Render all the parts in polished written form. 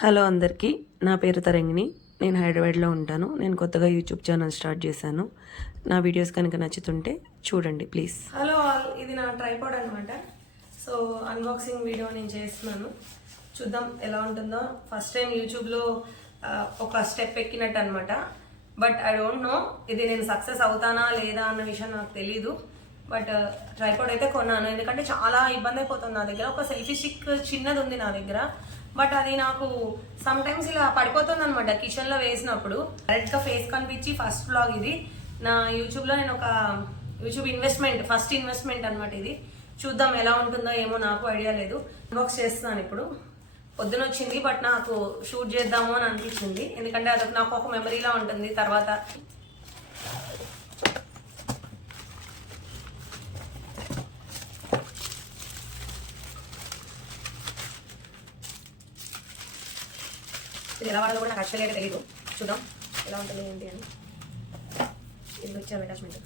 Hello అందరికీ, నా పేరు తరంగిణి. నేను హైదరాబాద్లో ఉంటాను. నేను కొత్తగా యూట్యూబ్ ఛానల్ స్టార్ట్ చేశాను. నా వీడియోస్ కనుక నచ్చుతుంటే చూడండి ప్లీజ్. హలో ఆల్, ఇది నా ట్రైపాడ్ అనమాట. సో అన్బాక్సింగ్ వీడియో నేను చేస్తున్నాను. చూద్దాం ఎలా ఉంటుందో. ఫస్ట్ టైం యూట్యూబ్లో ఒక స్టెప్ ఎక్కినట్టు అనమాట. బట్ ఐ డోంట్ నో ఇది నేను సక్సెస్ అవుతానా లేదా అన్న విషయం నాకు తెలీదు. బట్ ట్రైపాడ్ అయితే కొన్నాను, ఎందుకంటే చాలా ఇబ్బంది అయిపోతుంది. నా దగ్గర ఒక సెల్ఫీ స్టిక్ చిన్నది ఉంది నా దగ్గర, బట్ అది నాకు సమ్ టైమ్స్ ఇలా పడిపోతుంది అనమాట కిచెన్లో వేసినప్పుడు. డైరెక్ట్గా ఫేస్ కనిపించి ఫస్ట్ బ్లాగ్ ఇది నా యూట్యూబ్లో. నేను ఒక యూట్యూబ్ ఫస్ట్ ఇన్వెస్ట్మెంట్ అనమాట ఇది. చూద్దాం ఎలా ఉంటుందో ఏమో, నాకు ఐడియా లేదు. అన్బాక్స్ చేస్తున్నాను ఇప్పుడు. పొద్దున వచ్చింది, బట్ నాకు షూట్ చేద్దాము అని అనిపించింది, ఎందుకంటే అదొక నాకు ఒక మెమరీలా ఉంటుంది తర్వాత. ఇది ఎలా వాడాలో కూడా నాకు యాక్చువల్గా తెలియదు. చూద్దాం ఎలా ఉంటుంది ఏంటి అని. ఇది వచ్చారు అటాచ్మెంట్.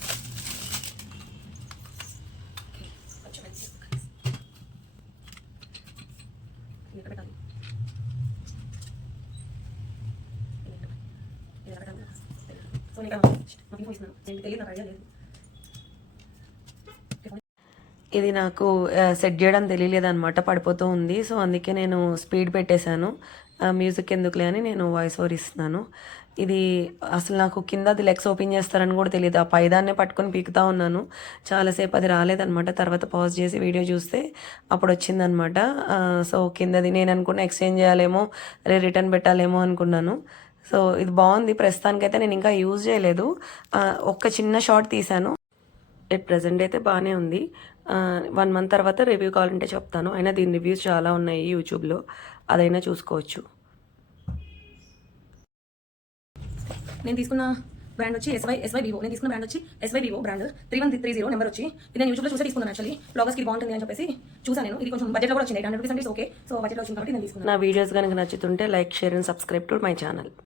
సో నేను తెలియదు, నాకు ఐడియా లేదు. ఇది నాకు సెట్ చేయడం తెలియలేదన్నమాట, పడిపోతూ ఉంది. సో అందుకే నేను స్పీడ్ పెట్టేశాను. మ్యూజిక్ ఎందుకులే అని నేను వాయిస్ ఓవర్ ఇస్తున్నాను. ఇది అసలు నాకు కింద అది లెగ్స్ ఓపెన్ చేస్తారని కూడా తెలియదు. ఆ పైదాన్నే పట్టుకొని పీకుతా ఉన్నాను చాలాసేపు, అది రాలేదనమాట. తర్వాత పాజ్ చేసి వీడియో చూస్తే అప్పుడు వచ్చిందనమాట. సో కిందది నేను అనుకున్న ఎక్స్చేంజ్ చేయాలేమో, రిటర్న్ పెట్టాలేమో అనుకున్నాను. సో ఇది బాగుంది. ప్రస్తుతానికైతే నేను ఇంకా యూజ్ చేయలేదు, ఒక్క చిన్న షాట్ తీశాను. ఎట్ ప్రజెంట్ అయితే బాగానే ఉంది. 1 మంత్ తర్వాత రివ్యూ కావాలంటే చెప్తాను. అయినా దీని రివ్యూస్ చాలా ఉన్నాయి యూట్యూబ్లో, అదైనా చూసుకోవచ్చు. నేను తీసుకున్న బ్రాండ్ వచ్చి ఎస్వై వివో. నేను తీసుకున్న బ్రాండ్ వచ్చి ఎస్వై వివో బ్రాండ్ 3130 నెంబర్ వచ్చి. ఇది నేను యూట్యూబ్లో చూసే తీసుకున్నాను. యాక్చువల్లీ బ్లాగర్స్కి బాగుంటుంది అని చెప్పేసి చూసాను నేను. ఇది కొంచెం బడ్జెట్లో కూడా వచ్చింది, 800 రూపీస్ అంటే ఓకే. సో బడ్జెట్లో వచ్చింది కాబట్టి నేను తీసుకున్నాను. నా వీడియోస్ కనుక నచ్చుతుంటే like, share and subscribe to my channel.